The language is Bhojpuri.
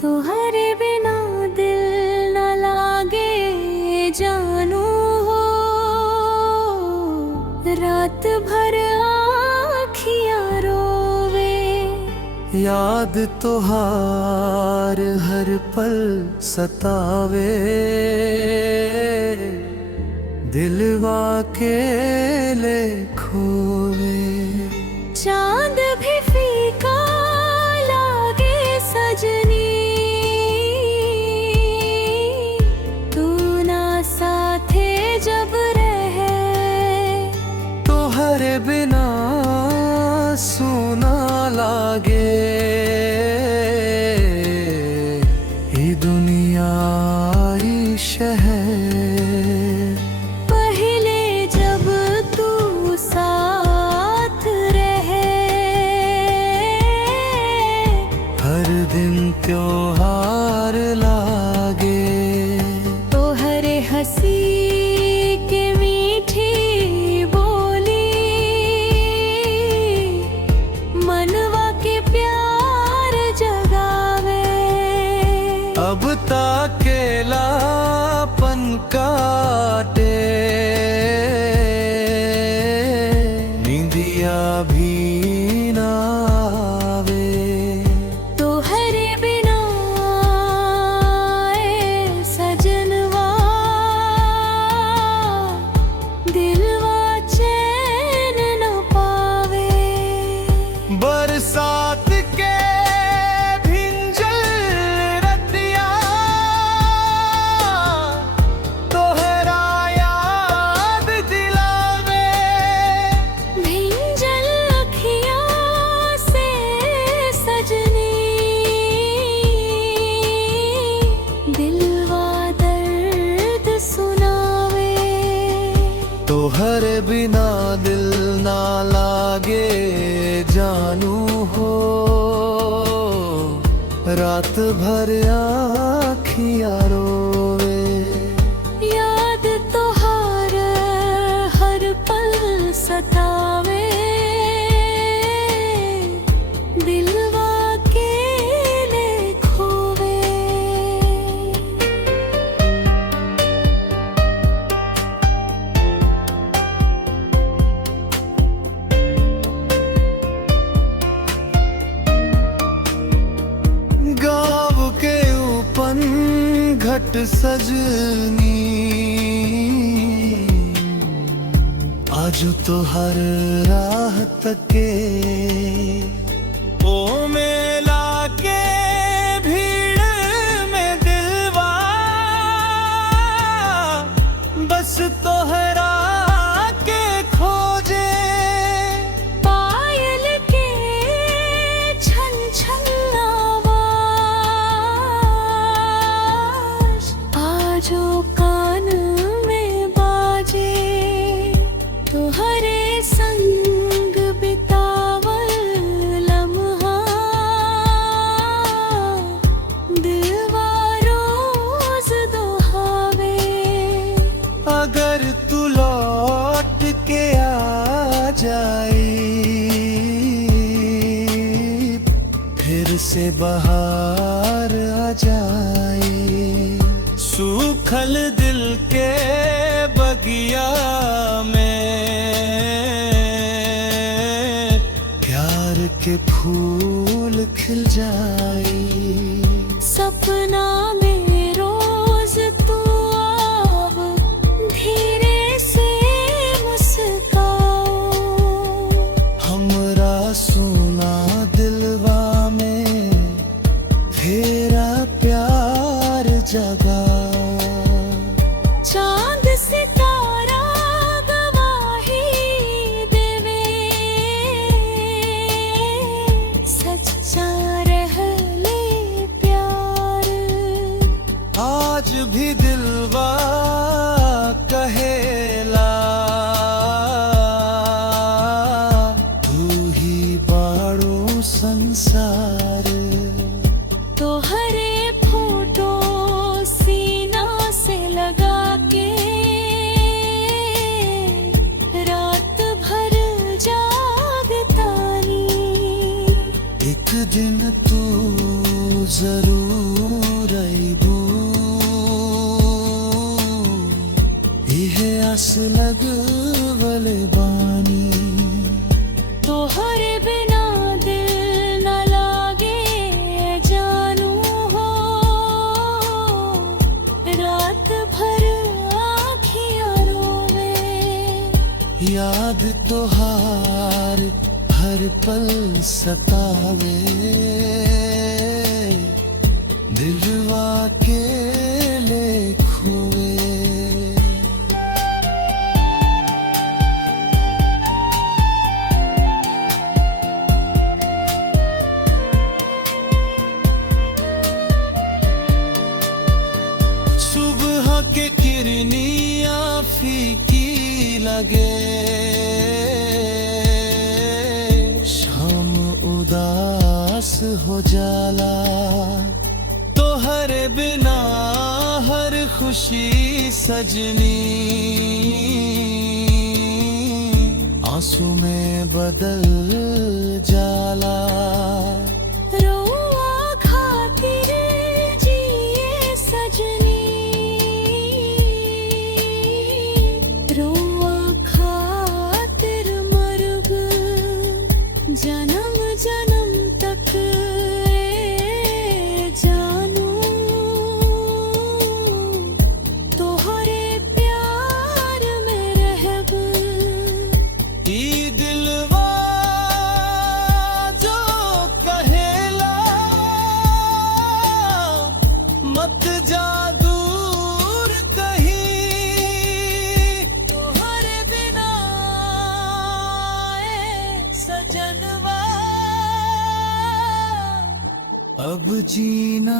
तुम्हारे बिना दिल न लागे जानू हो, रात भर आँखियाँ रोवे। याद तोहार हर पल सतावे, दिलवा के ले खोवे। चांद भी फीका लागे सजनी, तू ना साथे जब रहे। तोहरे बिना सुना लागे, ये दुनिया ये शहर। पहले जब तू साथ रहे, हर दिन त्योहार लागे। तोहरे हंसी के मीठी बोली, मनवा के प्यार जगावे। अब ताकेलापन काटे, नींदिया भी ना आवे। तोहरे बिना ए सजनवा, दिलवा चैन न पावे। बरसात के भिंजल रतिया, तोहरा याद दिलावे। भिंजल अखियाँ से सजनी, दिलवा दर्द सुनावे। तोहरे बिना दिल ना लागे जानू हो, रात भर आँखियाँ रोवे। याद तोहार हर पल सतावे, दिलवा के ले खोवे। गाँव के उपन घट सजनी, आजू तो हर राह तके। ओ मेला के भीड़ में दिलवा, बस तोहरा के खोजे। पायल के छन छन आवाज, आजो कान में बाजे। तोहरे संग बितावल लम्हा, दिलवा रोज दोहावे। अगर तू लौट के आ जाई, फिर से बाहर आ जाई। सूखल दिल के बगिया में प्यार के फूल खिल जाई। सपना में रोज तू आव, धीरे से मुस्काओ। हमरा सोना दिलवा में फेरा प्यार जगा। चांद सितारा गवाही देवे, सच्चा रहले प्यार। आज भी दिलवा कहेला, तू ही बाड़ो संसार। तोहरे फोटो सीना से लगा के, रात भर जागतानी। एक दिन तू जरूर अबू इहे आस लगवले बानी तोहरे बिना दिल न लागे जानू हो रात भर आँखियाँ रोवे याद तोहार हर पल सतावे दिलवा के ले खोए सुबह के किरनियाँ फीकी लगे शाम उदास हो जाला तोहरे बिना हर खुशी सजनी आंसू में बदल जाला रोआ खातिर जिए सजनी रोआ खातिर मरब जन्म जन्म तक ए जानू तोहरे प्यार में रहब ई दिलवा जो कहेला मत जा दूर कहीं तोहरे बिना ए सजनवा अब जीना